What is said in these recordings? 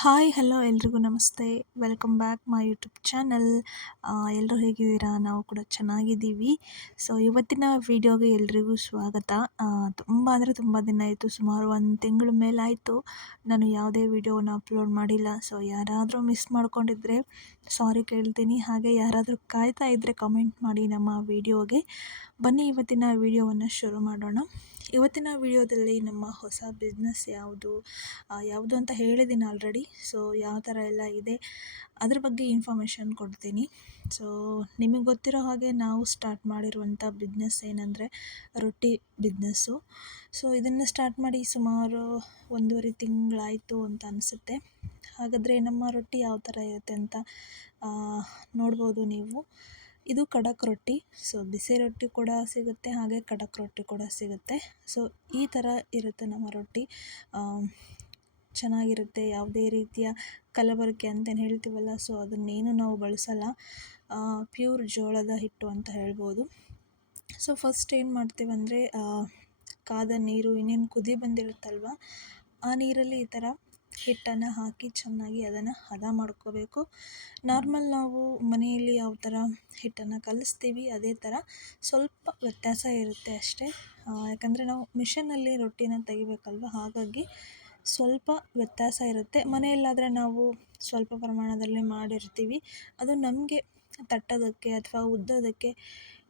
Hi, hello ಎಲ್ರಿಗೂ ನಮಸ್ತೆ. Welcome back my YouTube channel. ಎಲ್ಲರೂ ಹೇಗಿದ್ದೀರಾ? ನಾವು ಕೂಡ ಚೆನ್ನಾಗಿದ್ದೀವಿ. ಸೊ, ಇವತ್ತಿನ ವಿಡಿಯೋಗೆ ಎಲ್ರಿಗೂ ಸ್ವಾಗತ. ತುಂಬ ಅಂದರೆ ತುಂಬ ದಿನ ಆಯಿತು. ಸುಮಾರು ಒಂದು ತಿಂಗಳ ಮೇಲಾಯಿತು ನಾನು ಯಾವುದೇ ವೀಡಿಯೋವನ್ನು ಅಪ್ಲೋಡ್ ಮಾಡಿಲ್ಲ. ಸೊ, ಯಾರಾದರೂ ಮಿಸ್ ಮಾಡ್ಕೊಂಡಿದ್ರೆ ಸಾರಿ ಕೇಳ್ತೀನಿ. ಹಾಗೆ ಯಾರಾದರೂ ಕಾಯ್ತಾ ಇದ್ದರೆ ಕಮೆಂಟ್ ಮಾಡಿ ನಮ್ಮ ವಿಡಿಯೋಗೆ. ಬನ್ನಿ, ಇವತ್ತಿನ ವಿಡಿಯೋವನ್ನು ಶುರು ಮಾಡೋಣ. ಇವತ್ತಿನ ವಿಡಿಯೋದಲ್ಲಿ ನಮ್ಮ ಹೊಸ ಬಿಸ್ನೆಸ್ ಯಾವುದು ಯಾವುದು ಅಂತ ಹೇಳಿದ್ದೀನಿ ಆಲ್ರೆಡಿ ಸೊ ಯಾವ ಥರ ಎಲ್ಲ ಇದೆ, ಅದ್ರ ಬಗ್ಗೆ ಇನ್ಫಾರ್ಮೇಷನ್ ಕೊಡ್ತೀನಿ. ಸೊ ನಿಮಗೆ ಗೊತ್ತಿರೋ ಹಾಗೆ ನಾವು ಸ್ಟಾರ್ಟ್ ಮಾಡಿರುವಂಥ ಬಿಸ್ನೆಸ್ ಏನಂದರೆ ರೊಟ್ಟಿ ಬಿಸ್ನೆಸ್ಸು ಸೊ ಇದನ್ನು ಸ್ಟಾರ್ಟ್ ಮಾಡಿ ಸುಮಾರು ಒಂದೂವರೆ ತಿಂಗಳಾಯಿತು ಅಂತ ಅನಿಸುತ್ತೆ. ಹಾಗಾದರೆ ನಮ್ಮ ರೊಟ್ಟಿ ಯಾವ ಥರ ಇರುತ್ತೆ ಅಂತ ನೋಡ್ಬೋದು ನೀವು. ಇದು ಖಡಕ್ ರೊಟ್ಟಿ. ಸೊ ಬಿಸಿ ರೊಟ್ಟಿ ಕೂಡ ಸಿಗುತ್ತೆ, ಹಾಗೆ ಖಡಕ್ ರೊಟ್ಟಿ ಕೂಡ ಸಿಗುತ್ತೆ. ಸೊ ಈ ಥರ ಇರುತ್ತೆ ನಮ್ಮ ರೊಟ್ಟಿ. ಚೆನ್ನಾಗಿರುತ್ತೆ, ಯಾವುದೇ ರೀತಿಯ ಕಲಬೆರಕೆ ಅಂತೇನು ಹೇಳ್ತೀವಲ್ಲ ಸೊ ಅದನ್ನೇನು ನಾವು ಬಳಸಲ್ಲ. ಪ್ಯೂರ್ ಜೋಳದ ಹಿಟ್ಟು ಅಂತ ಹೇಳ್ಬೋದು. ಸೊ ಫಸ್ಟ್ ಏನು ಮಾಡ್ತೀವಂದರೆ ಕಾದ ನೀರು, ಇನ್ನೇನು ಕುದಿ ಬಂದಿರುತ್ತಲ್ವ, ಆ ನೀರಲ್ಲಿ ಈ ಥರ ಹಿಟ್ಟನ್ನು ಹಾಕಿ ಚೆನ್ನಾಗಿ ಅದನ್ನು ಹದ ಮಾಡ್ಕೋಬೇಕು. ನಾರ್ಮಲ್ ನಾವು ಮನೆಯಲ್ಲಿ ಯಾವ ಥರ ಹಿಟ್ಟನ್ನು ಕಲಿಸ್ತೀವಿ ಅದೇ ಥರ ಸ್ವಲ್ಪ ವ್ಯತ್ಯಾಸ ಇರುತ್ತೆ ಅಷ್ಟೇ. ಯಾಕಂದರೆ ನಾವು ಮಿಷನಲ್ಲಿ ರೊಟ್ಟಿನ ತೆಗಿಬೇಕಲ್ವ? ಹಾಗಾಗಿ ಸ್ವಲ್ಪ ವ್ಯತ್ಯಾಸ ಇರುತ್ತೆ. ಮನೆಯಲ್ಲಾದರೆ ನಾವು ಸ್ವಲ್ಪ ಪ್ರಮಾಣದಲ್ಲಿ ಮಾಡಿರ್ತೀವಿ. ಅದು ನಮಗೆ ತಟ್ಟೋದಕ್ಕೆ ಅಥವಾ ಉದ್ದೋದಕ್ಕೆ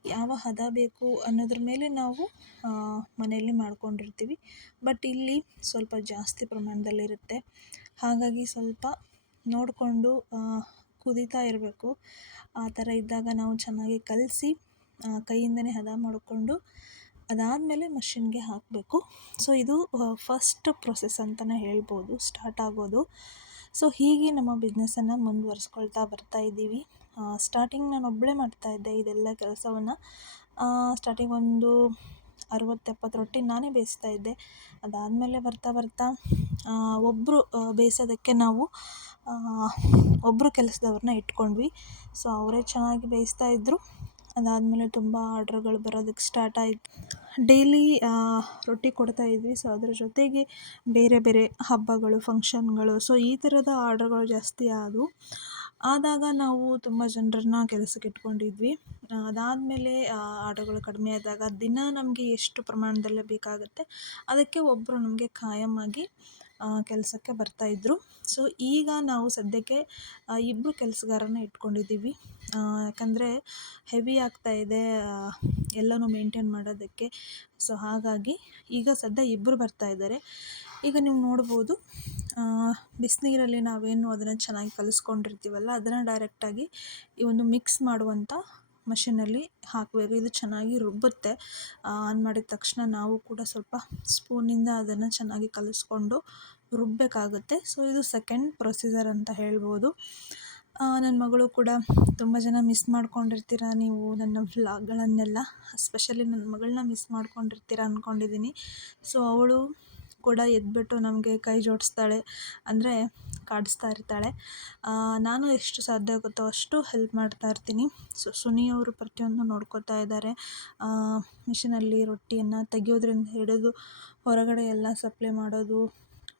ಯಾವ ಹದ ಬೇಕು ಅನ್ನೋದ್ರ ಮೇಲೆ ನಾವು ಮನೆಯಲ್ಲಿ ಮಾಡ್ಕೊಂಡಿರ್ತೀವಿ. ಬಟ್ ಇಲ್ಲಿ ಸ್ವಲ್ಪ ಜಾಸ್ತಿ ಪ್ರಮಾಣದಲ್ಲಿರುತ್ತೆ. ಹಾಗಾಗಿ ಸ್ವಲ್ಪ ನೋಡಿಕೊಂಡು ಕುದೀತಾ ಇರಬೇಕು. ಆ ಥರ ಇದ್ದಾಗ ನಾವು ಚೆನ್ನಾಗಿ ಕಲಸಿ ಕೈಯಿಂದನೇ ಹದ ಮಾಡಿಕೊಂಡು ಅದಾದಮೇಲೆ ಮಷಿನ್ಗೆ ಹಾಕಬೇಕು. ಸೊ, ಇದು ಫಸ್ಟ್ ಪ್ರೊಸೆಸ್ ಅಂತಲೇ ಹೇಳ್ಬೋದು ಸ್ಟಾರ್ಟ್ ಆಗೋದು. ಸೊ, ಹೀಗೆ ನಮ್ಮ ಬಿಸ್ನೆಸ್ಸನ್ನು ಮುಂದುವರ್ಸ್ಕೊಳ್ತಾ ಬರ್ತಾ ಇದ್ದೀವಿ. ಸ್ಟಾರ್ಟಿಂಗ್ ನಾನು ಒಬ್ಬಳೇ ಮಾಡ್ತಾಯಿದ್ದೆ ಇದೆಲ್ಲ ಕೆಲಸವನ್ನು. ಸ್ಟಾರ್ಟಿಂಗ್ ಒಂದು ಅರವತ್ತು ಎಪ್ಪತ್ತು ರೊಟ್ಟಿ ನಾನೇ ಬೇಯಿಸ್ತಾ ಇದ್ದೆ. ಅದಾದಮೇಲೆ ಬರ್ತಾ ಬರ್ತಾ ಒಬ್ಬರು ಬೇಯಿಸೋದಕ್ಕೆ ನಾವು ಒಬ್ಬರು ಕೆಲಸದವ್ರನ್ನ ಇಟ್ಕೊಂಡ್ವಿ. ಸೊ ಅವರೇ ಚೆನ್ನಾಗಿ ಬೇಯಿಸ್ತಾ ಇದ್ದರು ಅದಾದಮೇಲೆ ತುಂಬ ಆರ್ಡ್ರ್ಗಳು ಬರೋದಕ್ಕೆ ಸ್ಟಾರ್ಟ್ ಆಯಿತು. ಡೈಲಿ ರೊಟ್ಟಿ ಕೊಡ್ತಾ ಇದ್ವಿ. ಸೊ ಅದ್ರ ಜೊತೆಗೆ ಬೇರೆ ಬೇರೆ ಹಬ್ಬಗಳು ಫಂಕ್ಷನ್ಗಳು ಸೊ ಈ ಥರದ ಆರ್ಡ್ರ್ಗಳು ಜಾಸ್ತಿ ಆದವು. ಆದಾಗ ನಾವು ತುಂಬ ಜನರನ್ನ ಕೆಲಸಕ್ಕೆ ಇಟ್ಕೊಂಡಿದ್ವಿ. ಅದಾದಮೇಲೆ ಆಟೋಗಳು ಕಡಿಮೆ ಆದಾಗ ದಿನ ನಮಗೆ ಎಷ್ಟು ಪ್ರಮಾಣದಲ್ಲಿ ಬೇಕಾಗುತ್ತೆ ಅದಕ್ಕೆ ಒಬ್ಬರು ನಮಗೆ ಖಾಯಂ ಆಗಿ ಕೆಲಸಕ್ಕೆ ಬರ್ತಾಯಿದ್ರು ಸೊ ಈಗ ನಾವು ಸದ್ಯಕ್ಕೆ ಇಬ್ಬರು ಕೆಲಸಗಾರನ ಇಟ್ಕೊಂಡಿದ್ದೀವಿ. ಯಾಕಂದರೆ ಹೆವಿ ಆಗ್ತಾಯಿದೆ ಎಲ್ಲನೂ ಮೇಂಟೈನ್ ಮಾಡೋದಕ್ಕೆ. ಸೊ ಹಾಗಾಗಿ ಈಗ ಸದ್ಯ ಇಬ್ಬರು ಬರ್ತಾಯಿದ್ದಾರೆ ಈಗ ನೀವು ನೋಡ್ಬೋದು ಬಿಸಿನೀರಲ್ಲಿ ನಾವೇನು ಅದನ್ನು ಚೆನ್ನಾಗಿ ಕಲಿಸ್ಕೊಂಡಿರ್ತೀವಲ್ಲ, ಅದನ್ನು ಡೈರೆಕ್ಟಾಗಿ ಈ ಒಂದು ಮಿಕ್ಸ್ ಮಾಡುವಂಥ ಮಷಿನಲ್ಲಿ ಹಾಕಬೇಕು ಇದು ಚೆನ್ನಾಗಿ ರುಬ್ಬುತ್ತೆ. ಆನ್ ಮಾಡಿದ ತಕ್ಷಣ ನಾವು ಕೂಡ ಸ್ವಲ್ಪ ಸ್ಪೂನಿಂದ ಅದನ್ನು ಚೆನ್ನಾಗಿ ಕಲಿಸ್ಕೊಂಡು ರುಬ್ಬಬೇಕಾಗುತ್ತೆ ಸೊ ಇದು ಸೆಕೆಂಡ್ ಪ್ರೊಸೀಜರ್ ಅಂತ ಹೇಳ್ಬೋದು. ನನ್ನ ಮಗಳು ಕೂಡ ತುಂಬ ಜನ ಮಿಸ್ ಮಾಡ್ಕೊಂಡಿರ್ತೀರ ನೀವು ನನ್ನ ವ್ಲಾಗ್ಗಳನ್ನೆಲ್ಲ ಸ್ಪೆಷಲಿ ನನ್ನ ಮಗಳನ್ನ ಮಿಸ್ ಮಾಡ್ಕೊಂಡಿರ್ತೀರ ಅಂದ್ಕೊಂಡಿದ್ದೀನಿ ಸೊ ಅವಳು ಕೂಡ ಎದ್ಬಿಟ್ಟು ನಮಗೆ ಕೈ ಜೋಡಿಸ್ತಾಳೆ, ಅಂದರೆ ಕಾಡಿಸ್ತಾ ಇರ್ತಾಳೆ. ನಾನು ಎಷ್ಟು ಸಾಧ್ಯ ಆಗುತ್ತೋ ಅಷ್ಟು ಹೆಲ್ಪ್ ಮಾಡ್ತಾ ಇರ್ತೀನಿ. ಸೊ, ಸುನಿ ಅವರು ಪ್ರತಿಯೊಂದು ನೋಡ್ಕೋತಾ ಇದ್ದಾರೆ. ಮಿಷಿನಲ್ಲಿ ರೊಟ್ಟಿಯನ್ನು ತೆಗೆಯೋದ್ರಿಂದ ಹಿಡಿದು ಹೊರಗಡೆ ಎಲ್ಲ ಸಪ್ಲೈ ಮಾಡೋದು,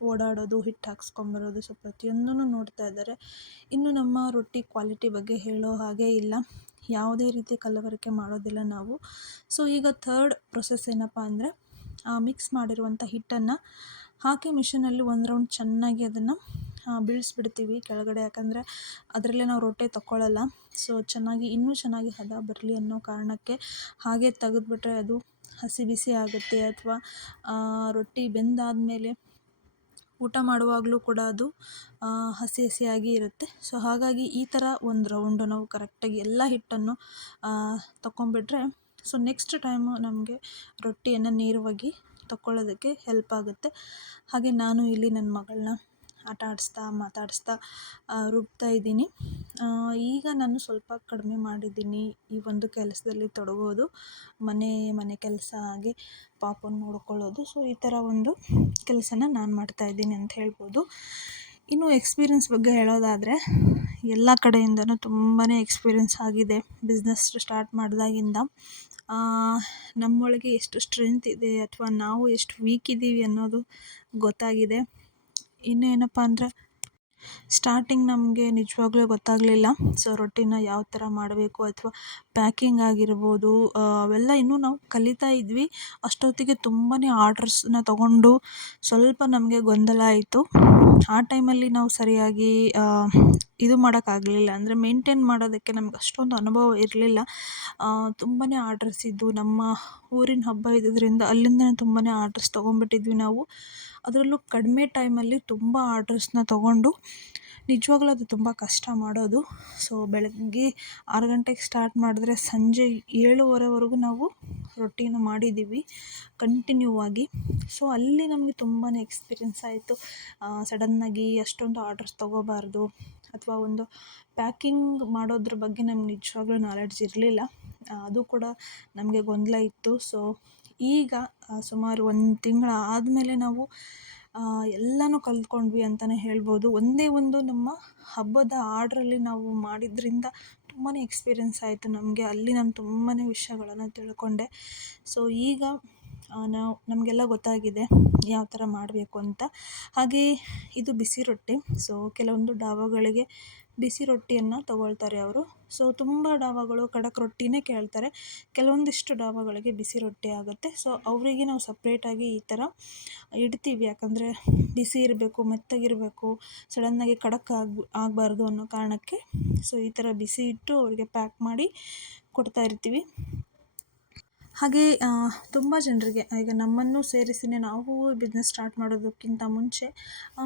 ಓಡಾಡೋದು ಹಿಟ್ಟು ಹಾಕ್ಸ್ಕೊಂಬರೋದು ಸೊ ಪ್ರತಿಯೊಂದೂ ನೋಡ್ತಾ ಇದ್ದಾರೆ. ಇನ್ನು ನಮ್ಮ ರೊಟ್ಟಿ ಕ್ವಾಲಿಟಿ ಬಗ್ಗೆ ಹೇಳೋ ಹಾಗೆ ಇಲ್ಲ. ಯಾವುದೇ ರೀತಿ ಕಲಬೆರಕೆ ಮಾಡೋದಿಲ್ಲ ನಾವು. ಸೊ ಈಗ ಥರ್ಡ್ ಪ್ರೊಸೆಸ್ ಏನಪ್ಪ ಅಂದರೆ ಮಿಕ್ಸ್ ಮಾಡಿರುವಂಥ ಹಿಟ್ಟನ್ನು ಹಾಕಿ ಮಿಷಿನಲ್ಲಿ ಒಂದು ರೌಂಡ್ ಚೆನ್ನಾಗಿ ಅದನ್ನು ಬೀಳಿಸ್ಬಿಡ್ತೀವಿ ಕೆಳಗಡೆ. ಯಾಕಂದರೆ ಅದರಲ್ಲೇ ನಾವು ರೊಟ್ಟಿ ತಗೊಳ್ಳಲ್ಲ ಸೊ ಚೆನ್ನಾಗಿ, ಇನ್ನೂ ಚೆನ್ನಾಗಿ ಹದ ಬರಲಿ ಅನ್ನೋ ಕಾರಣಕ್ಕೆ ಹಾಗೆ ತೆಗೆದ್ಬಿಟ್ರೆ ಅದು ಹಸಿ ಬಿಸಿ ಆಗುತ್ತೆ. ಅಥವಾ ರೊಟ್ಟಿ ಬೆಂದಾದಮೇಲೆ ಊಟ ಮಾಡುವಾಗಲೂ ಕೂಡ ಅದು ಹಸಿ ಹಸಿಯಾಗಿ ಇರುತ್ತೆ. ಸೊ ಹಾಗಾಗಿ ಈ ಥರ ಒಂದು ರೌಂಡು ನಾವು ಕರೆಕ್ಟಾಗಿ ಎಲ್ಲ ಹಿಟ್ಟನ್ನು ತಗೊಂಬಿಟ್ರೆ ಸೊ ನೆಕ್ಸ್ಟ್ ಟೈಮು ನಮಗೆ ರೊಟ್ಟಿಯನ್ನು ನೇರವಾಗಿ ತಗೊಳ್ಳೋದಕ್ಕೆ ಹೆಲ್ಪ್ ಆಗುತ್ತೆ. ಹಾಗೆ ನಾನು ಇಲ್ಲಿ ನನ್ನ ಮಗಳನ್ನ ಆಟ ಆಡಿಸ್ತಾ, ಮಾತಾಡಿಸ್ತಾ ರುಬ್ತಾ ಇದ್ದೀನಿ. ಈಗ ನಾನು ಸ್ವಲ್ಪ ಕಡಿಮೆ ಮಾಡಿದ್ದೀನಿ ಈ ಒಂದು ಕೆಲಸದಲ್ಲಿ ತೊಡಗೋದು. ಮನೆ ಮನೆ ಕೆಲಸ ಹಾಗೆ ಪಾಪನ ನೋಡ್ಕೊಳ್ಳೋದು. ಸೊ ಈ ಥರ ಒಂದು ಕೆಲಸನ ನಾನು ಮಾಡ್ತಾ ಇದ್ದೀನಿ ಅಂತ ಹೇಳ್ಬೋದು. ಇನ್ನು ಎಕ್ಸ್ಪೀರಿಯನ್ಸ್ ಬಗ್ಗೆ ಹೇಳೋದಾದರೆ ಎಲ್ಲ ಕಡೆಯಿಂದಲೂ ತುಂಬಾ ಎಕ್ಸ್ಪೀರಿಯೆನ್ಸ್ ಆಗಿದೆ ಬಿಸ್ನೆಸ್ ಸ್ಟಾರ್ಟ್ ಮಾಡಿದಾಗಿಂದ. ನಮ್ಮೊಳಗೆ ಎಷ್ಟು ಸ್ಟ್ರೆಂತ್ ಇದೆ ಅಥವಾ ನಾವು ಎಷ್ಟು ವೀಕ್ ಇದ್ದೀವಿ ಅನ್ನೋದು ಗೊತ್ತಾಗಿದೆ. ಇನ್ನು ಏನಪ್ಪ ಅಂದರೆ ಸ್ಟಾರ್ಟಿಂಗ್ ನಮಗೆ ನಿಜವಾಗ್ಲೂ ಗೊತ್ತಾಗಲಿಲ್ಲ. ಸೊ ರೊಟ್ಟಿನ ಯಾವ ಥರ ಮಾಡಬೇಕು ಅಥವಾ ಪ್ಯಾಕಿಂಗ್ ಆಗಿರ್ಬೋದು ಅವೆಲ್ಲ ಇನ್ನೂ ನಾವು ಕಲಿತಾ ಇದ್ವಿ. ಅಷ್ಟೊತ್ತಿಗೆ ತುಂಬಾ ಆರ್ಡರ್ಸನ್ನ ತೊಗೊಂಡು ಸ್ವಲ್ಪ ನಮಗೆ ಗೊಂದಲ ಆಯಿತು. ಆ ಟೈಮಲ್ಲಿ ನಾವು ಸರಿಯಾಗಿ ಇದು ಮಾಡೋಕ್ಕಾಗಲಿಲ್ಲ. ಅಂದರೆ ಮೇಂಟೈನ್ ಮಾಡೋದಕ್ಕೆ ನಮ್ಗೆ ಅಷ್ಟೊಂದು ಅನುಭವ ಇರಲಿಲ್ಲ. ತುಂಬಾ ಆರ್ಡರ್ಸ್ ಇದ್ದವು ನಮ್ಮ ಊರಿನ ಹಬ್ಬ ಇದ್ದಿದ್ದರಿಂದ ಅಲ್ಲಿಂದನೇ ತುಂಬಾ ಆರ್ಡರ್ಸ್ ತೊಗೊಂಡ್ಬಿಟ್ಟಿದ್ವಿ ನಾವು. ಅದರಲ್ಲೂ ಕಡಿಮೆ ಟೈಮಲ್ಲಿ ತುಂಬ ಆರ್ಡ್ರಸ್ನ ತೊಗೊಂಡು, ನಿಜವಾಗ್ಲೂ ಅದು ತುಂಬ ಕಷ್ಟ ಮಾಡೋದು. ಸೊ ಬೆಳಗ್ಗೆ ಆರು ಗಂಟೆಗೆ ಸ್ಟಾರ್ಟ್ ಮಾಡಿದ್ರೆ ಸಂಜೆ ಏಳುವರೆವರೆಗೂ ನಾವು ರೊಟ್ಟಿನ ಮಾಡಿದ್ದೀವಿ ಕಂಟಿನ್ಯೂ ಆಗಿ. ಸೊ ಅಲ್ಲಿ ನಮಗೆ ತುಂಬಾ ಎಕ್ಸ್ಪೀರಿಯನ್ಸ್ ಆಯಿತು. ಸಡನ್ನಾಗಿ ಅಷ್ಟೊಂದು ಆರ್ಡರ್ಸ್ ತೊಗೋಬಾರ್ದು ಅಥವಾ ಒಂದು ಪ್ಯಾಕಿಂಗ್ ಮಾಡೋದ್ರ ಬಗ್ಗೆ ನಮ್ಗೆ ನಿಜವಾಗ್ಲೂ ನಾಲೆಡ್ಜ್ ಇರಲಿಲ್ಲ. ಅದು ಕೂಡ ನಮಗೆ ಗೊಂದಲ ಇತ್ತು. ಸೊ ಈಗ ಸುಮಾರು ಒಂದು ತಿಂಗಳ ಆದಮೇಲೆ ನಾವು ಎಲ್ಲನೂ ಕಲ್ತ್ಕೊಂಡ್ವಿ ಅಂತಲೇ ಹೇಳ್ಬೋದು. ಒಂದೇ ಒಂದು ನಮ್ಮ ಹಬ್ಬದ ಆರ್ಡ್ರಲ್ಲಿ ನಾವು ಮಾಡಿದ್ರಿಂದ ತುಂಬಾ ಎಕ್ಸ್ಪೀರಿಯನ್ಸ್ ಆಯಿತು ನಮಗೆ. ಅಲ್ಲಿ ನಾನು ತುಂಬಾ ವಿಷಯಗಳನ್ನು ತಿಳ್ಕೊಂಡೆ. ಸೊ ಈಗ ನಾವು, ನಮಗೆಲ್ಲ ಗೊತ್ತಾಗಿದೆ ಯಾವ ಥರ ಮಾಡಬೇಕು ಅಂತ. ಹಾಗೆ ಇದು ಬಿಸಿ ರೊಟ್ಟಿ. ಸೊ ಕೆಲವೊಂದು ಡಾಬಾಗಳಿಗೆ ಬಿಸಿ ರೊಟ್ಟಿಯನ್ನು ತೊಗೊಳ್ತಾರೆ ಅವರು. ಸೊ ತುಂಬ ಡಾಬಾಗಳು ಖಡಕ್ ರೊಟ್ಟಿನೇ ಕೇಳ್ತಾರೆ. ಕೆಲವೊಂದಿಷ್ಟು ಡಾಬಾಗಳಿಗೆ ಬಿಸಿ ರೊಟ್ಟಿ ಆಗುತ್ತೆ. ಸೊ ಅವರಿಗೆ ನಾವು ಸಪ್ರೇಟಾಗಿ ಈ ಥರ ಇಡ್ತೀವಿ. ಯಾಕಂದರೆ ಬಿಸಿ ಇರಬೇಕು, ಮೆತ್ತಗಿರಬೇಕು ಸಡನ್ನಾಗಿ ಖಡಕ್ ಆಗ, ಆಗಬಾರ್ದು ಅನ್ನೋ ಕಾರಣಕ್ಕೆ. ಸೊ ಈ ಥರ ಬಿಸಿ ಇಟ್ಟು ಅವರಿಗೆ ಪ್ಯಾಕ್ ಮಾಡಿ ಕೊಡ್ತಾ ಇರ್ತೀವಿ. ಹಾಗೇ ತುಂಬ ಜನರಿಗೆ, ಈಗ ನಮ್ಮನ್ನು ಸೇರಿಸಿನೇ ನಾವು ಬಿಸ್ನೆಸ್ ಸ್ಟಾರ್ಟ್ ಮಾಡೋದಕ್ಕಿಂತ ಮುಂಚೆ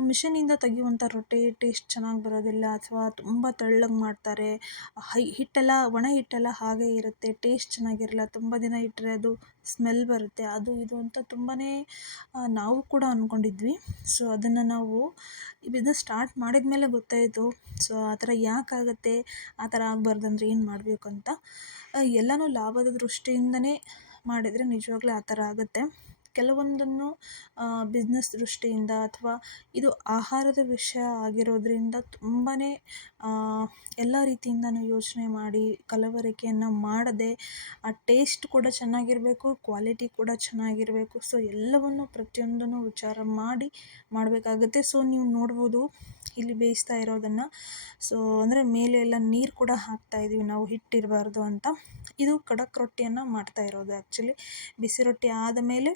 ಮಿಷನಿಂದ ತೆಗೆಯುವಂಥ ರೊಟ್ಟಿ ಟೇಸ್ಟ್ ಚೆನ್ನಾಗಿ ಬರೋದಿಲ್ಲ ಅಥವಾ ತುಂಬ ತೆಳ್ಳಗೆ ಮಾಡ್ತಾರೆ, ಹೈ, ಹಿಟ್ಟೆಲ್ಲ, ಒಣ ಹಿಟ್ಟೆಲ್ಲ ಹಾಗೆ ಇರುತ್ತೆ ಟೇಸ್ಟ್ ಚೆನ್ನಾಗಿರಲ್ಲ, ತುಂಬ ದಿನ ಇಟ್ಟರೆ ಅದು ಸ್ಮೆಲ್ ಬರುತ್ತೆ, ಅದು ಇದು ಅಂತ ತುಂಬಾ ನಾವು ಕೂಡ ಅಂದ್ಕೊಂಡಿದ್ವಿ ಸೊ ಅದನ್ನು ನಾವು ಈ ಬಿಸ್ನೆಸ್ ಸ್ಟಾರ್ಟ್ ಮಾಡಿದ ಮೇಲೆ ಗೊತ್ತಾಯಿತು. ಸೊ ಆ ಥರ ಯಾಕಾಗುತ್ತೆ, ಆ ಥರ ಆಗಬಾರ್ದಂದ್ರೆ ಏನು ಮಾಡಬೇಕು ಅಂತ. ಎಲ್ಲನೂ ಲಾಭದ ದೃಷ್ಟಿಯಿಂದನೇ ಮಾಡಿದರೆ ನಿಜವಾಗ್ಲೂ ಆ ಥರ ಆಗುತ್ತೆ. ಕೆಲವೊಂದನ್ನು ಬಿಸ್ನೆಸ್ ದೃಷ್ಟಿಯಿಂದ ಅಥವಾ ಇದು ಆಹಾರದ ವಿಷಯ ಆಗಿರೋದರಿಂದ ತುಂಬಾ ಎಲ್ಲ ರೀತಿಯಿಂದನೂ ಯೋಚನೆ ಮಾಡಿ ಕಲಬೆರಕೆಯನ್ನು ಮಾಡದೆ, ಆ ಟೇಸ್ಟ್ ಕೂಡ ಚೆನ್ನಾಗಿರಬೇಕು ಕ್ವಾಲಿಟಿ ಕೂಡ ಚೆನ್ನಾಗಿರಬೇಕು. ಸೊ ಎಲ್ಲವನ್ನು ಪ್ರತಿಯೊಂದನ್ನು ವಿಚಾರ ಮಾಡಿ ಮಾಡಬೇಕಾಗುತ್ತೆ. ಸೊ ನೀವು ನೋಡ್ಬೋದು, ಇಲ್ಲಿ ಬೇಯಿಸ್ತಾ ಇರೋದನ್ನು. ಸೊ ಅಂದರೆ ಮೇಲೆ ಎಲ್ಲ ನೀರು ಕೂಡ ಹಾಕ್ತಾ ಇದ್ದೀವಿ ನಾವು, ಹಿಟ್ಟಿರಬಾರ್ದು ಅಂತ. ಇದು ಖಡಕ್ ರೊಟ್ಟಿಯನ್ನು ಮಾಡ್ತಾ ಇರೋದು ಆ್ಯಕ್ಚುಲಿ ಬಿಸಿ ರೊಟ್ಟಿ ಆದ ಮೇಲೆ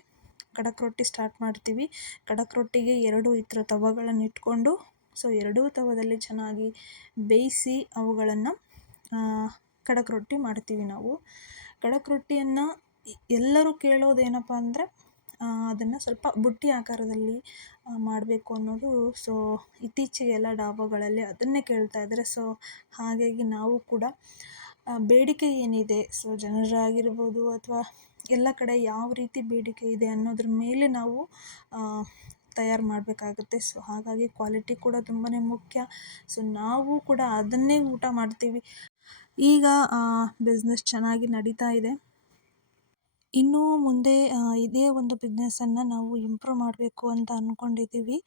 ಖಡಕ್ ರೊಟ್ಟಿ ಸ್ಟಾರ್ಟ್ ಮಾಡ್ತೀವಿ. ಖಡಕ್ ರೊಟ್ಟಿಗೆ ಎರಡು ಈ ಥರ ತವಗಳನ್ನು ಇಟ್ಕೊಂಡು ಸೊ ಎರಡೂ ತವದಲ್ಲಿ ಚೆನ್ನಾಗಿ ಬೇಯಿಸಿ ಅವುಗಳನ್ನು ಖಡಕ್ ರೊಟ್ಟಿ ಮಾಡ್ತೀವಿ ನಾವು. ಖಡಕ್ ರೊಟ್ಟಿಯನ್ನು ಎಲ್ಲರೂ ಕೇಳೋದೇನಪ್ಪ ಅಂದರೆ ಅದನ್ನು ಸ್ವಲ್ಪ ಬುಟ್ಟಿ ಆಕಾರದಲ್ಲಿ ಮಾಡಬೇಕು ಅನ್ನೋದು. ಸೊ ಇತ್ತೀಚೆಗೆ ಎಲ್ಲ ಡಾಬಾಗಳಲ್ಲಿ ಅದನ್ನೇ ಕೇಳ್ತಾ ಇದ್ದಾರೆ. ಸೊ ಹಾಗಾಗಿ ನಾವು ಕೂಡ ಬೇಡಿಕೆ ಏನಿದೆ ಸೊ ಜನರಾಗಿರ್ಬೋದು ಅಥವಾ ಎಲ್ಲ ಕಡೆ ಯಾವ ರೀತಿ ಬೇಡಿಕೆ ಇದೆ ಅನ್ನೋದ್ರ ಮೇಲೆ ನಾವು ತಯಾರು ಮಾಡಬೇಕಾಗುತ್ತೆ. ಸೊ, ಹಾಗಾಗಿ ಕ್ವಾಲಿಟಿ ಕೂಡ ತುಂಬಾ ಮುಖ್ಯ. ಸೊ, ನಾವು ಕೂಡ ಅದನ್ನೇ ಊಟ ಮಾಡ್ತೀವಿ. ಈಗ ಬಿಸ್ನೆಸ್ ಚೆನ್ನಾಗಿ ನಡೀತಾ ಇದೆ. ಇನ್ನೂ ಮುಂದೆ ಇದೇ ಒಂದು ಬಿಸ್ನೆಸ್ಸನ್ನು ನಾವು ಇಂಪ್ರೂವ್ ಮಾಡಬೇಕು ಅಂತ ಅಂದ್ಕೊಂಡಿದ್ದೀವಿ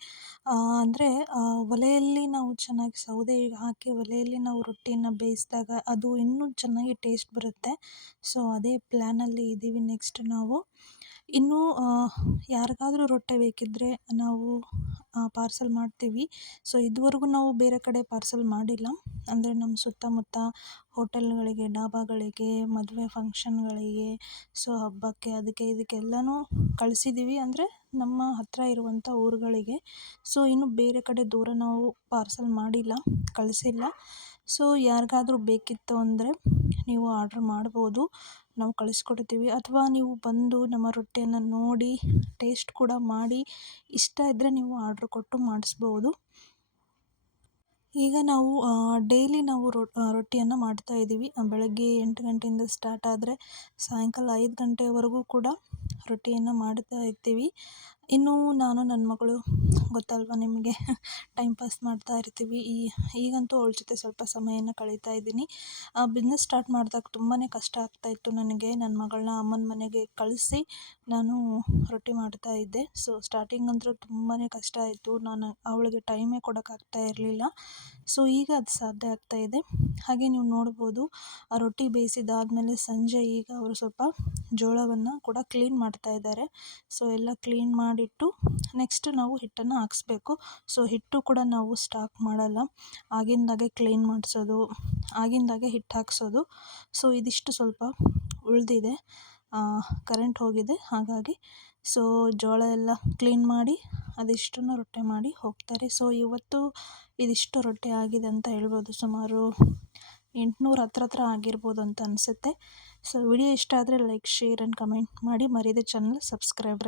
ಅಂದರೆ ಒಲೆಯಲ್ಲಿ ನಾವು ಚೆನ್ನಾಗಿ ಸೌದೆ ಹಾಕಿ, ಒಲೆಯಲ್ಲಿ ನಾವು ರೊಟ್ಟಿನ ಬೇಯಿಸಿದಾಗ ಅದು ಇನ್ನೂ ಚೆನ್ನಾಗಿ ಟೇಸ್ಟ್ ಬರುತ್ತೆ. ಸೊ, ಅದೇ ಪ್ಲ್ಯಾನಲ್ಲಿ ಇದ್ದೀವಿ ನೆಕ್ಸ್ಟ್ ನಾವು. ಇನ್ನೂ ಯಾರಿಗಾದರೂ ರೊಟ್ಟಿ ಬೇಕಿದ್ದರೆ ನಾವು ಪಾರ್ಸಲ್ ಮಾಡ್ತೀವಿ. ಸೊ, ಇದುವರೆಗೂ ನಾವು ಬೇರೆ ಕಡೆ ಪಾರ್ಸಲ್ ಮಾಡಿಲ್ಲ. ಅಂದರೆ ನಮ್ಮ ಸುತ್ತಮುತ್ತ ಹೋಟೆಲ್ಗಳಿಗೆ, ಡಾಬಾಗಳಿಗೆ, ಮದುವೆ ಫಂಕ್ಷನ್ಗಳಿಗೆ, ಸೊ, ಹಬ್ಬಕ್ಕೆ, ಅದಕ್ಕೆ ಇದಕ್ಕೆಲ್ಲನೂ ಕಳಿಸಿದ್ದೀವಿ ಅಂದರೆ ನಮ್ಮ ಹತ್ತಿರ ಇರುವಂಥ ಊರುಗಳಿಗೆ. ಸೊ, ಇನ್ನು ಬೇರೆ ಕಡೆ ದೂರ ನಾವು ಪಾರ್ಸಲ್ ಮಾಡಿಲ್ಲ, ಕಳಿಸಿಲ್ಲ. ಸೊ, ಯಾರಿಗಾದರೂ ಬೇಕಿತ್ತು ಅಂದರೆ ನೀವು ಆರ್ಡ್ರ್ ಮಾಡ್ಬೋದು. ನಾವು ಕಳಿಸ್ಕೊಡ್ತೀವಿ. ಅಥವಾ ನೀವು ಬಂದು ನಮ್ಮ ರೊಟ್ಟಿಯನ್ನು ನೋಡಿ ಟೇಸ್ಟ್ ಕೂಡ ಮಾಡಿ, ಇಷ್ಟ ಇದ್ದರೆ ನೀವು ಆರ್ಡ್ರ್ ಕೊಟ್ಟು ಮಾಡಿಸ್ಬೋದು. ಈಗ ನಾವು ಡೈಲಿ ನಾವು ರೊಟ್ಟಿಯನ್ನು ಮಾಡ್ತಾ ಇದ್ದೀವಿ. ಬೆಳಗ್ಗೆ ಎಂಟು ಗಂಟೆಯಿಂದ ಸ್ಟಾರ್ಟ್ ಆದರೆ ಸಾಯಂಕಾಲ ಐದು ಗಂಟೆವರೆಗೂ ಕೂಡ ರೊಟ್ಟಿಯನ್ನು ಮಾಡ್ತಾ ಇರ್ತೀವಿ. ಇನ್ನು ನಾನು ನನ್ನ ಮಗಳು ಗೊತ್ತಲ್ವ ನಿಮಗೆ? ಟೈಮ್ ಪಾಸ್ ಮಾಡ್ತಾ ಇರ್ತೀವಿ. ಈ, ಈಗಂತೂ ಅವಳ ಜೊತೆ ಸ್ವಲ್ಪ ಸಮಯನ ಕಳೀತಾ ಇದ್ದೀನಿ. ಬಿಸ್ನೆಸ್ ಸ್ಟಾರ್ಟ್ ಮಾಡಿದಾಗ ತುಂಬಾ ಕಷ್ಟ ಆಗ್ತಾಯಿತ್ತು ನನಗೆ. ನನ್ನ ಮಗಳನ್ನ ಅಮ್ಮನ ಮನೆಗೆ ಕಳಿಸಿ ನಾನು ರೊಟ್ಟಿ ಮಾಡ್ತಾ ಇದ್ದೆ. ಸೊ ಸ್ಟಾರ್ಟಿಂಗ್ ಅಂತೂ ತುಂಬಾ ಕಷ್ಟ ಆಯಿತು. ನಾನು ಅವಳಿಗೆ ಟೈಮೇ ಕೊಡೋಕ್ಕಾಗ್ತಾ ಇರಲಿಲ್ಲ. ಸೊ ಈಗ ಅದು ಸಾಧ್ಯ ಆಗ್ತಾ ಇದೆ. ಹಾಗೆ ನೀವು ನೋಡ್ಬೋದು, ಆ ರೊಟ್ಟಿ ಬೇಯಿಸಿದಾದ್ಮೇಲೆ ಸಂಜೆ ಈಗ ಅವರು ಸ್ವಲ್ಪ ಜೋಳವನ್ನು ಕೂಡ ಕ್ಲೀನ್ ಮಾಡ್ತಾ ಇದ್ದಾರೆ. ಸೊ ಎಲ್ಲ ಕ್ಲೀನ್ ಮಾಡಿಟ್ಟು ನೆಕ್ಸ್ಟ್ ನಾವು ಹಿಟ್ಟನ್ನು ಹಾಕ್ಸ್ಬೇಕು. ಸೊ ಹಿಟ್ಟು ಕೂಡ ನಾವು ಸ್ಟಾಕ್ ಮಾಡಲ್ಲ. ಆಗಿಂದಾಗೆ ಕ್ಲೀನ್ ಮಾಡಿಸೋದು, ಆಗಿಂದಾಗೆ ಹಿಟ್ಟು ಹಾಕ್ಸೋದು. ಸೊ ಇದಿಷ್ಟು ಸ್ವಲ್ಪ ಉಳಿದಿದೆ. ಕರೆಂಟ್ ಹೋಗಿದೆ. ಹಾಗಾಗಿ ಸೊ ಜೋಳ ಎಲ್ಲ ಕ್ಲೀನ್ ಮಾಡಿ ಅದಿಷ್ಟನ್ನು ರೊಟ್ಟಿ ಮಾಡಿ ಹೋಗ್ತಾರೆ. ಸೊ ಇವತ್ತು ಇದಿಷ್ಟು ರೊಟ್ಟಿ ಆಗಿದೆ ಅಂತ ಹೇಳ್ಬೋದು. ಸುಮಾರು ಎಂಟುನೂರು ಹತ್ರ ಹತ್ರ ಆಗಿರ್ಬೋದು ಅಂತ ಅನಿಸುತ್ತೆ. ಸೊ ವಿಡಿಯೋ ಇಷ್ಟ ಆದರೆ ಲೈಕ್ ಶೇರ್ ಆ್ಯಂಡ್ ಕಮೆಂಟ್ ಮಾಡಿ. ಮರೀದೆ ಚಾನಲ್ ಸಬ್ಸ್ಕ್ರೈಬ್